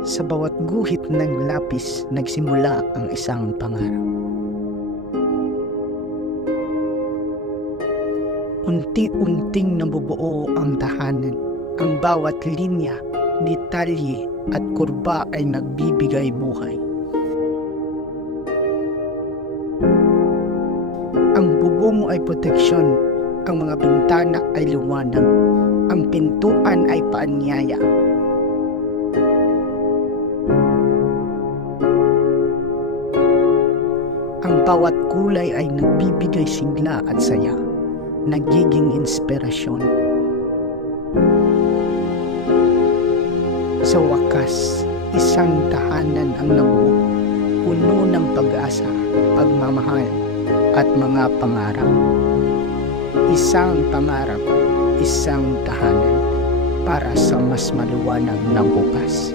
Sa bawat guhit ng lapis, nagsimula ang isang pangarap. Unti-unting nabubuo ang tahanan. Ang bawat linya, detalye at kurba ay nagbibigay buhay. Ang bubong ay proteksyon, ang mga bintana ay liwanag, ang pintuan ay paanyaya. Ang bawat kulay ay nagbibigay sigla at saya, nagiging inspirasyon. Sa wakas, isang tahanan ang nabuo, puno ng pag-asa, pagmamahal, at mga pangarap. Isang pangarap, isang tahanan para sa mas maliwanag na bukas.